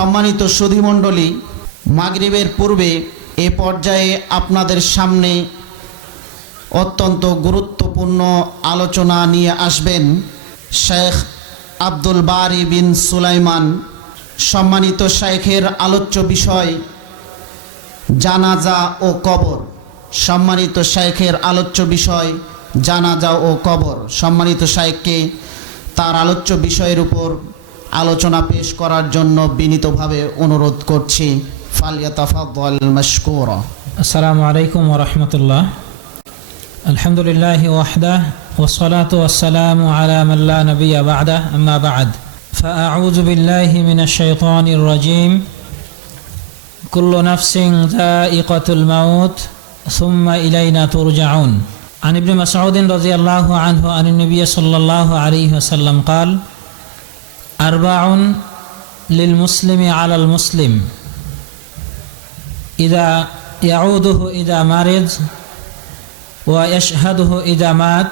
সম্মানিত সুধীমণ্ডলী, মাগরিবের পূর্বে এ পর্যায়ে আপনাদের সামনে অত্যন্ত গুরুত্বপূর্ণ আলোচনা নিয়ে আসবেন শেখ আব্দুল বারী বিন সুলাইমান। সম্মানিত শেখের আলোচ্য বিষয় জানাজা ও কবর। সম্মানিত শেখের আলোচ্য বিষয় জানাজা ও কবর। সম্মানিত শেখকে তার আলোচ্য বিষয়ের উপর আলোচনা পেশ করার জন্য বিনীতভাবে অনুরোধ করছি। ফালিয়াতাফাদ্দাল মাশকুরা। আসসালামু আলাইকুম ওয়া রাহমাতুল্লাহ। আলহামদুলিল্লাহি ওয়াহদাহু ওয়াসসালাতু ওয়াসসালামু আলা মান লা নাবিয়্যা বা'দাহু, আম্মা বা'দ। ফাআউযু বিল্লাহি মিনাশ শাইতানির রাজীম। কুল্লু নাফসিন যায়িকাতুল মাউত সুম্মা ইলাইনা তুরজাউন। আন ইবনে মাসউদ রাদিয়াল্লাহু আনহু আন নবী সাল্লাল্লাহু আলাইহি ওয়াসাল্লাম قال আরবাউন লিল মুসলিমি আলাল মুসলিম ইযা ইয়াউদুহু ইযা মারিদ ওয়া ইয়াশহাদুহু ইযা মাত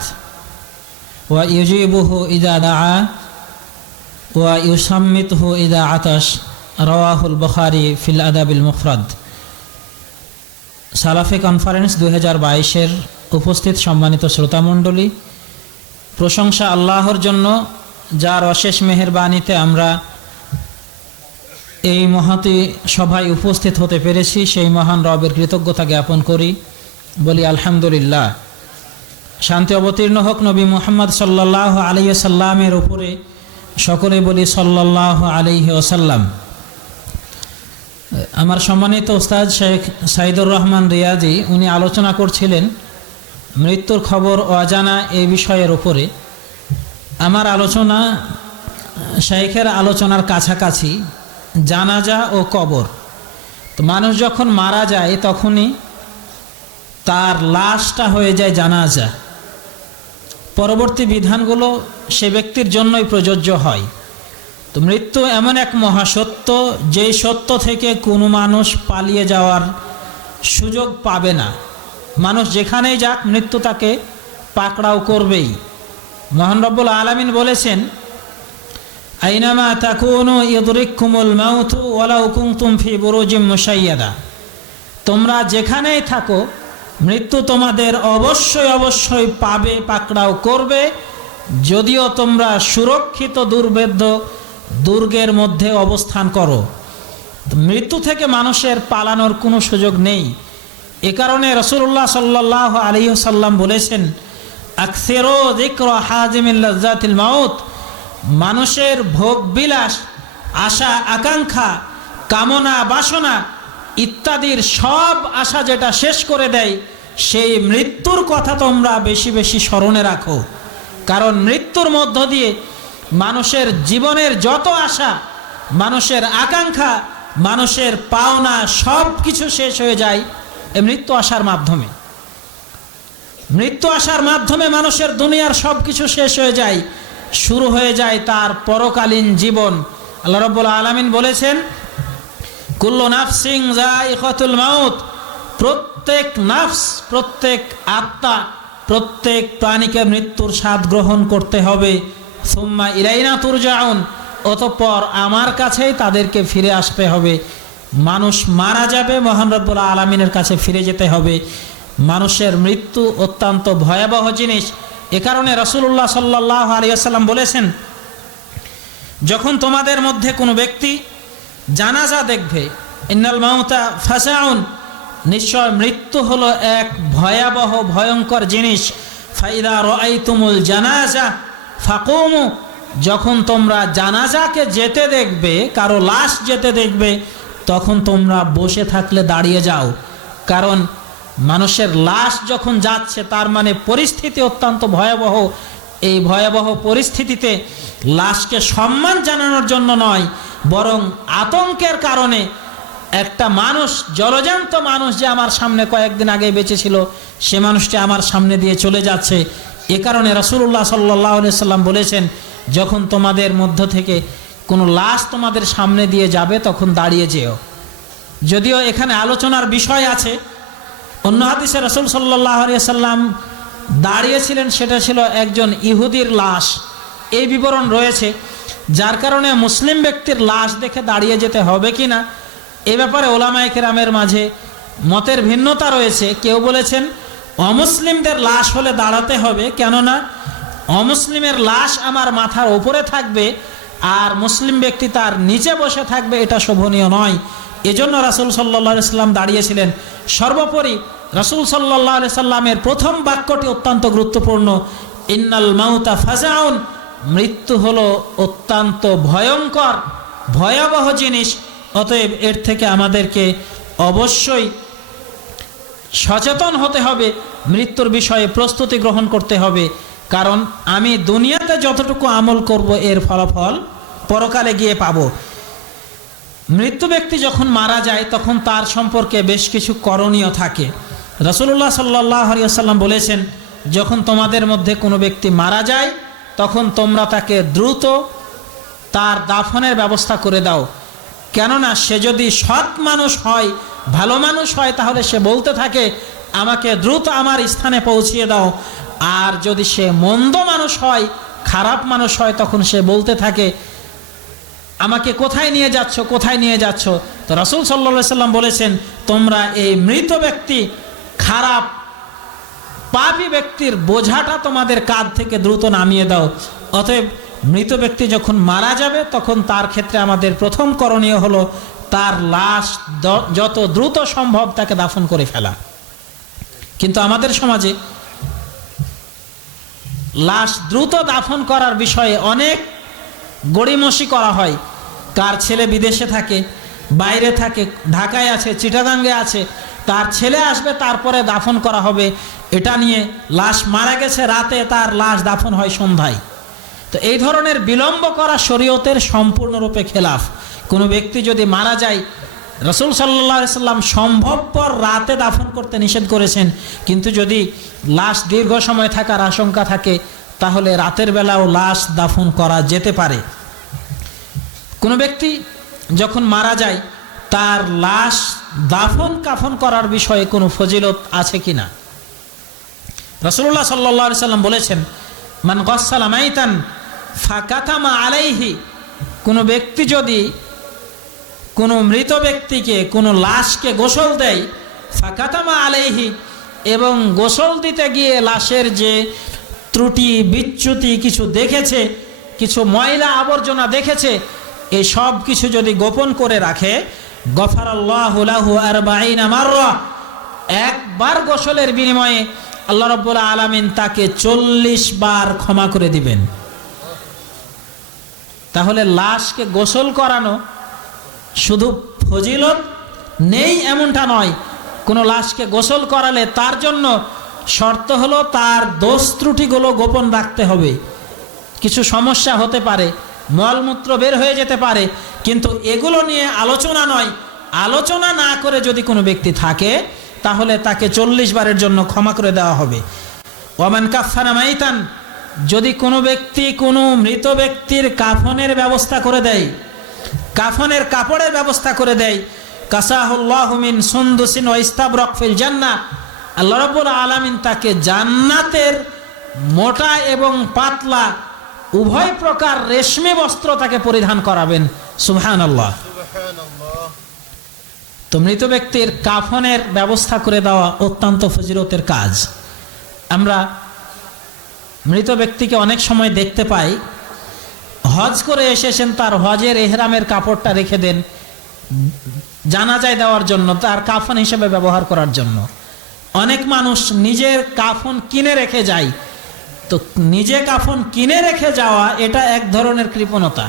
ওয়া ইউজিবুহু ইযা দাআ ওয়া ইউসাম্মিতুহু ইযা আতাশ। রাওয়াহুল বুখারী ফিল আদাবিল মুফরাদ। সালাফে কনফারেন্স 2022-এর উপস্থিত সম্মানিত শ্রোতামণ্ডলী, প্রশংসা আল্লাহর জন্য, যার অশেষ মেহেরবানিতে আমরা এই মহতী সভায় উপস্থিত হতে পেরেছি। সেই মহান রবের কৃতজ্ঞতা জ্ঞাপন করি, বলি আলহামদুলিল্লাহ। শান্তি অবতীর্ণ হোক নবী মুহাম্মদ সাল্লাল্লাহু আলাইহি ওয়াসাল্লামের উপরে, সকলে বলি সাল্লাল্লাহু আলাইহি ওয়াসাল্লাম। আমার সম্মানিত ওস্তাদ শেখ সাইদুর রহমান রিয়াজি, উনি আলোচনা করছিলেন মৃত্যুর খবর অজানা এই বিষয়ের উপরে। আমার আলোচনা শেখের আলোচনার কাছাকাছি, জানাজা ও কবর। তো মানুষ যখন মারা যায় তখনই তার লাশটা হয়ে যায় জানাজা। পরবর্তী বিধানগুলো সে ব্যক্তির জন্যই প্রযোজ্য হয়। তো মৃত্যু এমন এক মহাসত্য, যেই সত্য থেকে কোনো মানুষ পালিয়ে যাওয়ার সুযোগ পাবে না। মানুষ যেখানেই যাক মৃত্যু তাকে পাকড়াও করবেই। মহান রব্বুল আলামিন বলেছেন, আইনামা তাকুনু ইউদরিকুমুল মাউতু ওয়ালাউ কুনতুম ফি বুরুজিম মুশাইয়াদা। তোমরা যেখানেই থাকো মৃত্যু তোমাদের অবশ্যই অবশ্যই পাবে, পাকড়াও করবে, যদিও তোমরা সুরক্ষিত দুর্ভেদ্য দুর্গের মধ্যে অবস্থান করো। মৃত্যু থেকে মানুষের পালানোর কোনো সুযোগ নেই। এ কারণে রাসূলুল্লাহ সাল্লাল্লাহু আলাইহি ওয়াসাল্লাম বলেছেন, আকসিরু যিকরা হাজিমিল লাজ্জাতিল মাউত। মানুষের ভোগ বিলাস, আশা আকাঙ্ক্ষা, কামনা বাসনা ইত্যাদির সব আশা যেটা শেষ করে দেয়, সেই মৃত্যুর কথা তোমরা বেশি বেশি স্মরণে রাখো। কারণ মৃত্যুর মধ্য দিয়ে মানুষের জীবনের যত আশা, মানুষের আকাঙ্ক্ষা, মানুষের পাওনা সব কিছু শেষ হয়ে যায় এই মৃত্যু আসার মাধ্যমে। মৃত্যু আসার মাধ্যমে মানুষের দুনিয়ার সব কিছু শেষ হয়ে যায়, শুরু হয়ে যায় তার পরকালীন জীবন। আল্লাহ রাব্বুল আলামিন বলেছেন, কুল্লু নাফসিন যায়িকাতুল মাউত। প্রত্যেক নাফস, প্রত্যেক আত্মা, প্রত্যেক প্রাণীকে মৃত্যুর স্বাদ গ্রহণ করতে হবে। সুম্মা ইলাইনা তুরজাউন। অতঃপর আমার কাছেই তাদেরকে ফিরে আসতে হবে। মানুষ মারা যাবে, মহান রব্বুল আলামিনের কাছে ফিরে যেতে হবে। মানুষের মৃত্যু অত্যন্ত ভয়াবহ জিনিস। এ কারণে রাসূলুল্লাহ সাল্লাল্লাহু আলাইহি ওয়াসাল্লাম বলেছেন, যখন তোমাদের মধ্যে কোনো ব্যক্তি জানাজা দেখবে, ইন্নাল মাউতা ফাসাউন, নিশ্চয় মৃত্যু হলো এক ভয়াবহ ভয়ঙ্কর জিনিস। ফাইদা রাআইতুমুল জানাজা ফাকুমু। যখন তোমরা জানাজাকে যেতে দেখবে, কারো লাশ যেতে দেখবে, তখন তোমরা বসে থাকলে দাঁড়িয়ে যাও। কারণ মানুষের লাশ যখন যাচ্ছে তার মানে পরিস্থিতি অত্যন্ত ভয়াবহ। এই ভয়াবহ পরিস্থিতিতে লাশকে সম্মান জানানোর জন্য নয়, বরং আতঙ্কের কারণে একটা মানুষ, জলজান্ত মানুষ যে আমার সামনে কয়েকদিন আগে বেঁচে ছিল, সে মানুষটি আমার সামনে দিয়ে চলে যাচ্ছে। এ কারণে রাসূলুল্লাহ সাল্লাল্লাহু আলাইহি ওয়াসাল্লাম বলেছেন, যখন তোমাদের মধ্য থেকে কোনো লাশ তোমাদের সামনে দিয়ে যাবে তখন দাঁড়িয়ে যেও। যদিও এখানে আলোচনার বিষয় আছে, অন্য হাদিসে রাসূল সাল্লাল্লাহু আলাইহি ওয়াসাল্লাম দাঁড়িয়েছিলেন, সেটা ছিল একজন ইহুদির লাশ। এই বিবরণ রয়েছে। যার কারণে মুসলিম ব্যক্তির লাশ দেখে দাঁড়িয়ে যেতে হবে কি না এ ব্যাপারে ওলামায়ে কেরামের মাঝে মতের ভিন্নতা রয়েছে। কেউ বলেছেন অমুসলিমদের লাশ হলে দাঁড়াতে হবে, কেননা অমুসলিমের লাশ আমার মাথার ওপরে থাকবে আর মুসলিম ব্যক্তি তার নিচে বসে থাকবে, এটা শোভনীয় নয়। এজন্য রাসূল সাল্লাল্লাহু আলাইহি সাল্লাম দাঁড়িয়েছিলেন। সর্বোপরি রাসূল সাল্লাল্লাহু আলাইহি সাল্লামের প্রথম বাক্যটি অত্যন্ত গুরুত্বপূর্ণ, ইন্নাল মাউতা ফাজাউন, মৃত্যু হলো অত্যন্ত ভয়ঙ্কর ভয়াবহ জিনিস। অতএব এর থেকে আমাদেরকে অবশ্যই সচেতন হতে হবে, মৃত্যুর বিষয়ে প্রস্তুতি গ্রহণ করতে হবে। কারণ আমি দুনিয়াতে যতটুকু আমল করব এর ফলাফল পরকালে গিয়ে পাবো। মৃত্যু ব্যক্তি যখন মারা যায় তখন তার সম্পর্কে বেশ কিছু করণীয় থাকে। রাসূলুল্লাহ সাল্লাল্লাহু আলাইহি ওয়াসাল্লাম বলেছেন, যখন তোমাদের মধ্যে কোনো ব্যক্তি মারা যায় তখন তোমরা তাকে দ্রুত তার দাফনের ব্যবস্থা করে দাও। কেননা সে যদি সৎ মানুষ হয়, ভালো মানুষ হয়, তাহলে সে বলতে থাকে আমাকে দ্রুত আমার স্থানে পৌঁছিয়ে দাও। আর যদি সে মন্দ মানুষ হয়, খারাপ মানুষ হয়, তখন সে বলতে থাকে আমাকে কোথায় নিয়ে যাচ্ছ, কোথায় নিয়ে যাচ্ছ। তো রাসূল সাল্লাল্লাহু আলাইহি সাল্লাম বলেছেন, তোমরা এই মৃত ব্যক্তি, খারাপ পাপী ব্যক্তির বোঝাটা তোমাদের কাঁধ থেকে দ্রুত নামিয়ে দাও। অতএব মৃত ব্যক্তি যখন মারা যাবে তখন তার ক্ষেত্রে আমাদের প্রথম করণীয় হলো তার লাশ যত দ্রুত সম্ভব তাকে দাফন করে ফেলা। কিন্তু আমাদের সমাজে লাশ দ্রুত দাফন করার বিষয়ে অনেক গড়িমসি করা হয়। কার ছেলে বিদেশে থাকে, বাইরে থাকে, ঢাকায় আছে, চিটাগাঙ্গে আছে, তার ছেলে আসবে তারপরে দাফন করা হবে, এটা নিয়ে লাশ মারা গেছে রাতে, তার লাশ দাফন হয় সন্ধ্যায়। তো এই ধরনের বিলম্ব করা শরীয়তের সম্পূর্ণরূপে খেলাফ। কোনো ব্যক্তি যদি মারা যায়, রাসূল সাল্লাল্লাহু আলাইহি সাল্লাম সম্ভবপর রাতে দাফন করতে নিষেধ করেছেন, কিন্তু যদি লাশ দীর্ঘ সময় থাকার আশঙ্কা থাকে তাহলে রাতের বেলাও লাশ দাফন করা যেতে পারে। কোনো ব্যক্তি যখন মারা যায় তার লাশ দাফন কাফন করার বিষয়ে কোনো ফজিলত আছে কিনা? রাসূলুল্লাহ সাল্লাল্লাহু আলাইহি সাল্লাম বলেছেন, মান গাসসালা মাইতান ফাকাতামা আলাইহি, কোনো ব্যক্তি যদি কোনো মৃত ব্যক্তিকে, কোনো লাশকে গোসল দেয়, ফাকাতামা আলাইহি, এবং গোসল দিতে গিয়ে লাশের যে ত্রুটি বিচ্যুতি কিছু দেখেছে, কিছু ময়লা আবর্জনা দেখেছে, এই সব কিছু যদি গোপন করে রাখে, গফারাল্লাহু লাহু 40 মাররা, একবার গোসলের বিনিময়ে আল্লাহ রাব্বুল আলামিন তাকে 40 বার ক্ষমা করে দিবেন। তাহলে লাশকে গোসল করানো শুধু ফজিলত নেই এমনটা নয়, কোনো লাশকে গোসল করালে তার জন্য শর্ত হলো তার দোষ ত্রুটিগুলো গোপন রাখতে হবে। কিছু সমস্যা হতে পারে, মলমূত্র বের হয়ে যেতে পারে, কিন্তু এগুলো নিয়ে আলোচনা নয়। আলোচনা না করে যদি কোনো ব্যক্তি থাকে তাহলে তাকে 40 বারের জন্য ক্ষমা করে দেওয়া হবে। ওয়ামান কাফানা মাইতান, যদি কোনো ব্যক্তি কোনো মৃত ব্যক্তির কাফনের ব্যবস্থা করে দেয়, কাফনের কাপড়ের ব্যবস্থা করে দেয়, কাসাহুল্লাহু মিন সুন্দুসিন ওয়া ইস্তাবরাক ফিল জান্নাহ, আল্লাহ রাব্বুল আলামিন তাকে জান্নাতের মোটা এবং পাতলা উভয় প্রকার রেশমি বস্ত্র তাকে পরিধান করাবেন। সুবহানাল্লাহ। তো মৃত ব্যক্তির কাফনের ব্যবস্থা করে দেওয়া অত্যন্ত ফজিলতের কাজ। আমরা মৃত ব্যক্তিকে অনেক সময় দেখতে পাই, হজ করে এসেছেন, তার হজের এহরামের কাপড়টা রেখে দেন জানাজায় দেওয়ার জন্য, তার কাফন হিসেবে ব্যবহার করার জন্য। অনেক মানুষ নিজের কাফন কিনে রেখে যায়। তো নিজে কাফন কিনে রেখে যাওয়া এটা এক ধরনের কৃপণতা।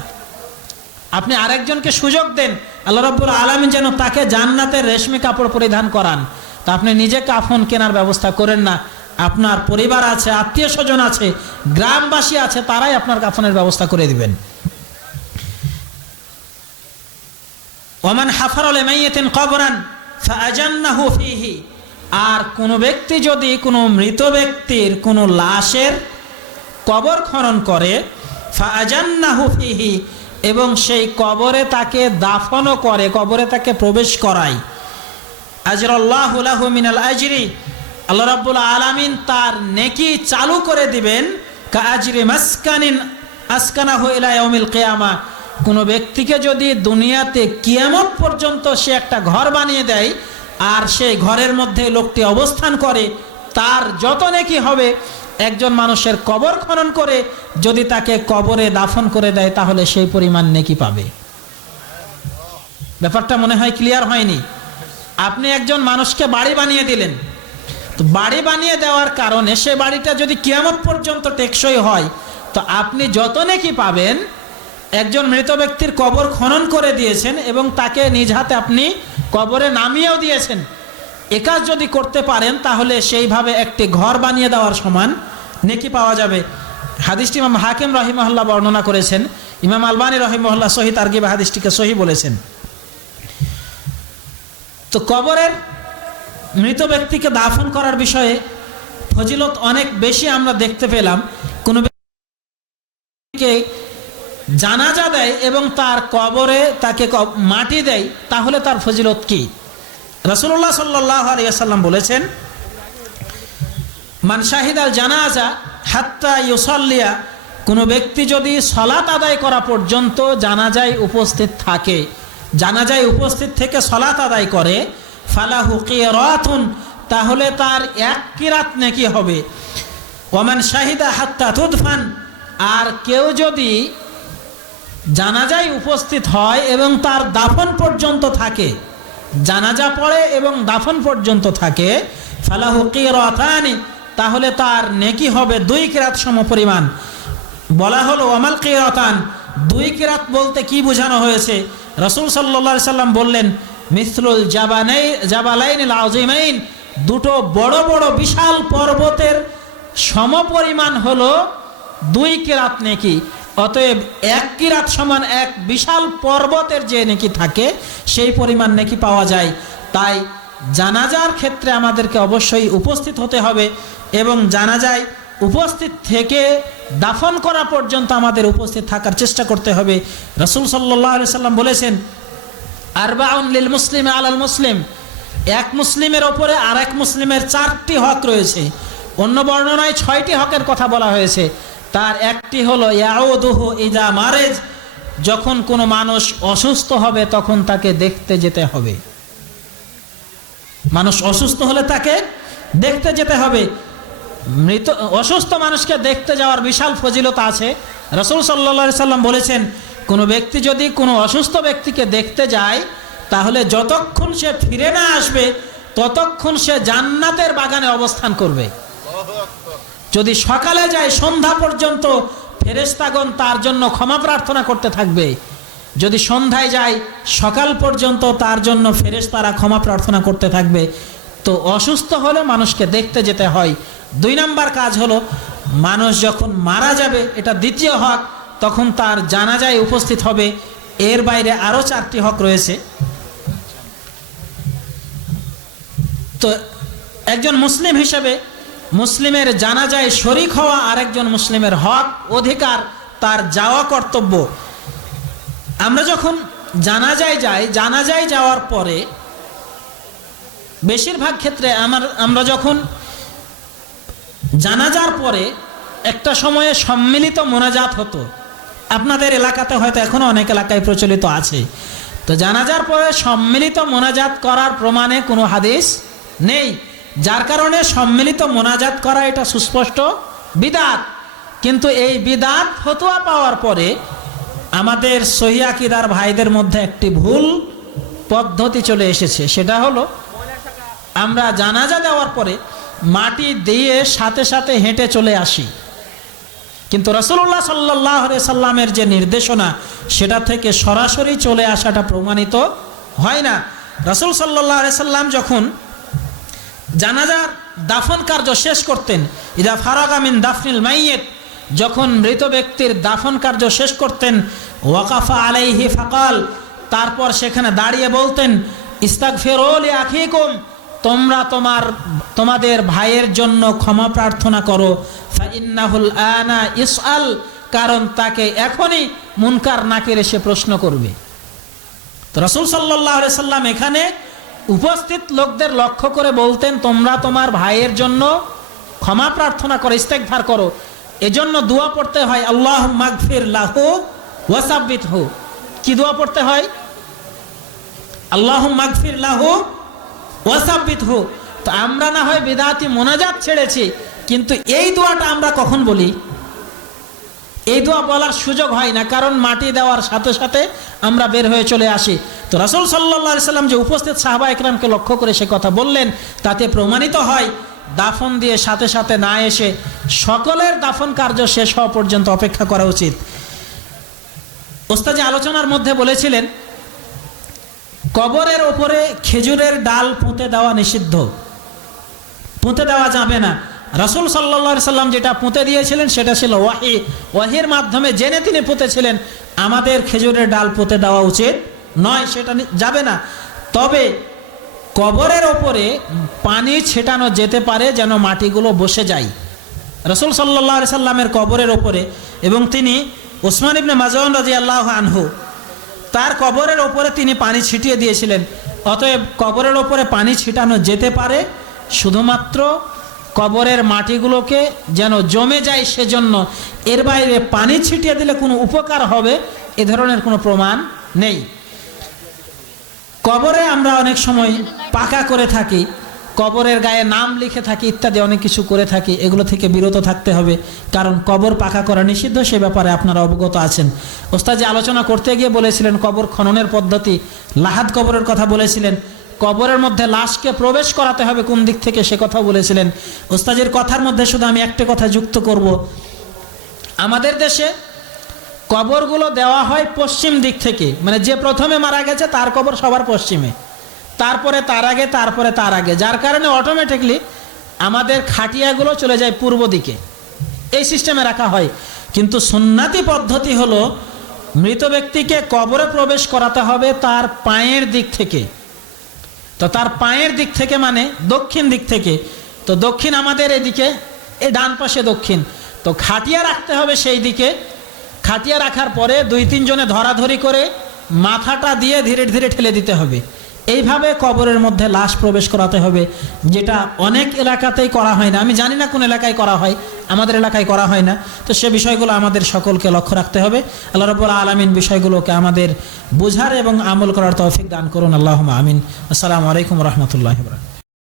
আপনি আরেকজনকে সুযোগ দেন আল্লাহ রাব্বুল আলামিন যেন তাকে জান্নাতের রেশমি কাপড় পরিধান করান। তা আপনি নিজে কাফন কেনার ব্যবস্থা করেন না, আপনার পরিবার আছে, আত্মীয় স্বজন আছে, গ্রামবাসী আছে, তারাই আপনার কাফনের ব্যবস্থা করে দিবেন। ওমান হাফারা লিমাইয়াতিন কবরান ফাআজান্নাহু ফীহি, আর কোনো ব্যক্তি যদি কোনো মৃত ব্যক্তির কোনো লাশের কবর খনন করে, ফাআজান্নাহু ফীহি, এবং সেই কবরে তাকে দাফনও করে, কবরে তাকে প্রবেশ করায়, আজরাল্লাহু লাহু মিনাল আজরি, আল্লাহ রাব্বুল আলামিন তার নেকি চালু করে দিবেন, কাআজরি মাসকানিন আসকানাহু ইলা ইয়াউমিল কিয়ামা, কোনো ব্যক্তিকে যদি দুনিয়াতে কিয়ামত পর্যন্ত সে একটা ঘর বানিয়ে দেয় আর সেই ঘরের মধ্যে লোকটি অবস্থান করে, তার যত নেকি হবে একজন মানুষের কবর খনন করে যদি তাকে কবরে দাফন করে দেয় তাহলে সেই পরিমাণ নেকি পাবে। ব্যাপারটা মনে হয় ক্লিয়ার হয়নি। আপনি একজন মানুষকে বাড়ি বানিয়ে দিলেন, তো বাড়ি বানিয়ে দেওয়ার কারণে সে বাড়িটা যদি কিয়ামত পর্যন্ত টেকসই হয়, তো আপনি যত নেকি পাবেন, একজন মৃত ব্যক্তির কবর খনন করে দিয়েছেন এবং তাকে নিজ হাতে আপনি কবরে নামিয়েও দিয়েছেন, এ কাজ যদি করতে পারেন তাহলে সেইভাবে একটি ঘর বানিয়ে দেওয়ার সমান নেকি পাওয়া যাবে। হাদিসটি ইমাম হাকিম রহিমাহুল্লাহ বর্ণনা করেছেন, ইমাম আলবানী রহিমাহুল্লাহ সহি তারগিবে হাদিসটিকে সহি বলেছেন। তো কবরের মৃত ব্যক্তিকে দাফন করার বিষয়ে ফজিলত অনেক বেশি আমরা দেখতে পেলাম। কোনো ব্যক্তিকে জানাজা দেয় এবং তার কবরে তাকে মাটি দেয়, তাহলে তার ফজিলত কি? রাসূলুল্লাহ সাল্লাল্লাহু আলাইহি ওয়াসাল্লাম বলেছেন, মান শাহিদাল জানাজা হাত্তা ইউসাল্লিয়া, কোনো ব্যক্তি যদি সালাত আদায় করা পর্যন্ত জানাজায় উপস্থিত থাকে, জানাজায় উপস্থিত থেকে সালাত আদায় করে, ফালাহু কিরাতুন, তাহলে তার এক কিরাত নেকি হবে। ওয়ামান শাহিদা হাত্তা তুদফান, আর কেউ যদি জানাজায় উপস্থিত হয় এবং তার দাফন পর্যন্ত থাকে, জানাজা পড়ে এবং দাফন পর্যন্ত থাকে, ফালাহু কিরাতানি, তাহলে তার নেকি হবে 2 কিরাত সমপরিমাণ। বলা হলো ওয়ামাল কিরাতান, 2 কিরাত বলতে কি বোঝানো হয়েছে? রাসূল সাল্লাল্লাহু আলাইহি সাল্লাম বললেন, মিসলুল জাবালাইনিল আযীমাইন, দুটো বড় বড় বিশাল পর্বতের সমপরিমাণ হলো 2 কিরাত নেকি। অতএব 1 কিরাত সমান এক বিশাল পর্বতের যে নেকি থাকে সেই পরিমাণ নেকি পাওয়া যায়। তাই জানাজার ক্ষেত্রে আমাদেরকে অবশ্যই উপস্থিত হতে হবে এবং জানাজায় উপস্থিত থেকে দাফন করা পর্যন্ত আমাদের উপস্থিত থাকার চেষ্টা করতে হবে। রাসূল সাল্লাল্লাহু আলাইহি সাল্লাম বলেছেন, আরবাউন লিল মুসলিম আলাল মুসলিম, এক মুসলিমের ওপরে আরেক মুসলিমের 4টি হক রয়েছে। অন্য বর্ণনায় 6টি হকের কথা বলা হয়েছে। তার একটি হলো ইয়াউদুহু ইজা মারেজ, যখন কোনো মানুষ অসুস্থ হবে তখন তাকে দেখতে যেতে হবে। মানুষ অসুস্থ হলে তাকে দেখতে যেতে হবে। অসুস্থ মানুষকে দেখতে যাওয়ার বিশাল ফজিলত আছে। রাসূল সাল্লাল্লাহু আলাইহি সাল্লাম বলেছেন, কোনো ব্যক্তি যদি কোনো অসুস্থ ব্যক্তিকে দেখতে যায় তাহলে যতক্ষণ সে ফিরে না আসবে ততক্ষণ সে জান্নাতের বাগানে অবস্থান করবে। যদি সকালে যায় সন্ধ্যা পর্যন্ত ফেরেশতাগণ তার জন্য ক্ষমা প্রার্থনা করতে থাকবে। যদি সন্ধ্যায় যায় সকাল পর্যন্ত তার জন্য ফেরেশতারা ক্ষমা প্রার্থনা করতে থাকবে। তো অসুস্থ হলে মানুষকে দেখতে যেতে হয়। 2 নাম্বার কাজ হলো, মানুষ যখন মারা যাবে, এটা দ্বিতীয় হক, তখন তার জানাজায় উপস্থিত হবে। এর বাইরে আরো 4টি হক রয়েছে। তো একজন মুসলিম হিসেবে মুসলিমের জানাজায় শরীক হওয়া আরেকজন মুসলিমের হক, অধিকার, তার যাওয়া কর্তব্য। আমরা যখন জানাজায় যাই, জানাজায় যাওয়ার পরে বেশিরভাগ ক্ষেত্রে আমরা যখন জানাজার পরে একটা সময়ে সম্মিলিত মোনাজাত হতো। আপনাদের এলাকাতে হয়তো এখনো অনেক এলাকায় প্রচলিত আছে। তো জানাজার পরে সম্মিলিত মোনাজাত করার প্রমাণে কোনো হাদিস নেই, যার কারণে সম্মিলিত মোনাজাত করা এটা সুস্পষ্ট বিদআত। কিন্তু এই বিদআত ফতোয়া পাওয়ার পরে আমাদের সহিহ আকীদার ভাইদের মধ্যে একটি ভুল পদ্ধতি চলে এসেছে। সেটা হলো, আমরা জানাজা দেওয়ার পরে মাটি দিয়ে সাথে সাথে হেঁটে চলে আসি, কিন্তু রাসূলুল্লাহ সাল্লাল্লাহু আলাইহি সাল্লামের যে নির্দেশনা সেটা থেকে সরাসরি চলে আসাটা প্রমাণিত হয় না। রাসূল সাল্লাল্লাহু আলাইহি সাল্লাম যখন জানাজার দাফন কার্য শেষ করতেন, ইদা ফারাগা মিন দাফনিল মাইয়িত, যখন মৃত ব্যক্তির দাফন কার্য শেষ করতেন, ওয়াকাফা আলাইহি ফাকাল, তারপর সেখানে দাঁড়িয়ে বলতেন, ইস্তাগফিরু লি আখিকুম, তোমরা তোমাদের ভাইয়ের জন্য ক্ষমা প্রার্থনা করো, ফা ইন্নাহুল আনা ইসআল, কারণ তাকে এখনই মুনকার নাকির এসে প্রশ্ন করবে। তো রাসূল সাল্লাল্লাহু আলাইহি সাল্লাম এখানে উপস্থিত লোকদের লক্ষ্য করে বলতেন, তোমরা তোমার ভাইয়ের জন্য ক্ষমা প্রার্থনা করো, ইস্তেগফার করো, এজন্য দোয়া পড়তে হয় আল্লাহুম্মা গফির লাহু ওয়া সাব্বিতহু। কি দোয়া পড়তে হয়? আল্লাহুম্মা গফির লাহু ওয়া সাব্বিতহু। তো আমরা না হয় বিদআতি মোনাজাত ছেড়েছি, কিন্তু এই দোয়াটা আমরা কখন বলি? এই দোয়া বলার সুযোগ হয় না, কারণ মাটি দেওয়ার সাথে সাথে আমরা বের হয়ে চলে আসি। তো রাসূল সাল্লাল্লাহু আলাইহি সাল্লাম যে উপস্থিত সাহাবা একরামকে লক্ষ্য করে সে কথা বললেন, তাতে প্রমাণিত হয় দাফন দিয়ে সাথে সাথে না এসে সকলের দাফন কার্য শেষ হওয়া পর্যন্ত অপেক্ষা করা উচিত। ওস্তাদ আলোচনার মধ্যে বলেছিলেন কবরের ওপরে খেজুরের ডাল পুঁতে দেওয়া নিষিদ্ধ, পুঁতে দেওয়া যাবে না। রাসূল সাল্লাল্লাহু আলাইহি সাল্লাম যেটা পুঁতে দিয়েছিলেন সেটা ছিল ওয়াহি, ওয়াহির মাধ্যমে জেনে তিনি পুঁতেছিলেন। আমাদের খেজুরের ডাল পুঁতে দেওয়া উচিত নয়, সেটা যাবে না। তবে কবরের ওপরে পানি ছেটানো যেতে পারে যেন মাটিগুলো বসে যায়। রাসূল সাল্লাল্লাহু আলাইহি সাল্লামের কবরের ওপরে, এবং তিনি উসমান ইবনে মাযউন রাদিয়াল্লাহু আনহু তার কবরের ওপরে তিনি পানি ছিটিয়ে দিয়েছিলেন। অতএব কবরের ওপরে পানি ছিটানো যেতে পারে, শুধুমাত্র কবরের মাটিগুলোকে যেন জমে যায় সেজন্য। এর বাইরে পানি ছিটিয়ে দিলে কোনো উপকার হবে এ ধরনের কোনো প্রমাণ নেই। কবরে আমরা অনেক সময় পাকা করে থাকি, কবরের গায়ে নাম লিখে থাকি, ইত্যাদি অনেক কিছু করে থাকি। এগুলো থেকে বিরত থাকতে হবে, কারণ কবর পাকা করা নিষিদ্ধ, সে ব্যাপারে আপনারা অবগত আছেন। ওস্তাদ যে আলোচনা করতে গিয়ে বলেছিলেন কবর খননের পদ্ধতি, লাহাদ কবরের কথা বলেছিলেন, কবরের মধ্যে লাশকে প্রবেশ করাতে হবে কোন দিক থেকে সে কথা বলেছিলেন। ওস্তাদের কথার মধ্যে শুধু আমি একটা কথা যুক্ত করব, আমাদের দেশে কবরগুলো দেওয়া হয় পশ্চিম দিক থেকে, মানে যে প্রথমে মারা গেছে তার কবর সবার পশ্চিমে, তারপরে তার আগে, তারপরে তার আগে, যার কারণে অটোমেটিকলি আমাদের খাটিয়াগুলো চলে যায় পূর্ব দিকে। এই সিস্টেমে রাখা হয়। কিন্তু সুন্নাতি পদ্ধতি হলো মৃত ব্যক্তিকে কবরে প্রবেশ করাতে হবে তার পায়ের দিক থেকে। তো তার পায়ের দিক থেকে মানে দক্ষিণ দিক থেকে। তো দক্ষিণ আমাদের এদিকে, এই ডান পাশে দক্ষিণ। তো খাটিয়া রাখতে হবে সেই দিকে। খাটিয়া রাখার পরে 2-3 জনে ধরাধরি করে মাথাটা দিয়ে ধীরে ধীরে ঠেলে দিতে হবে। এইভাবে কবরের মধ্যে লাশ প্রবেশ করাতে হবে, যেটা অনেক এলাকাতেই করা হয় না। আমি জানি না কোন এলাকায় করা হয়, আমাদের এলাকায় করা হয় না। তো সে বিষয়গুলো আমাদের সকলকে লক্ষ্য রাখতে হবে। আল্লাহ রাব্বুল আলামিন বিষয়গুলোকে আমাদের বোঝার এবং আমল করার তৌফিক দান করুন। আল্লাহুম্মা আমিন। আসসালামু আলাইকুম ওয়া রাহমাতুল্লাহি ওয়া বারাকাতুহু।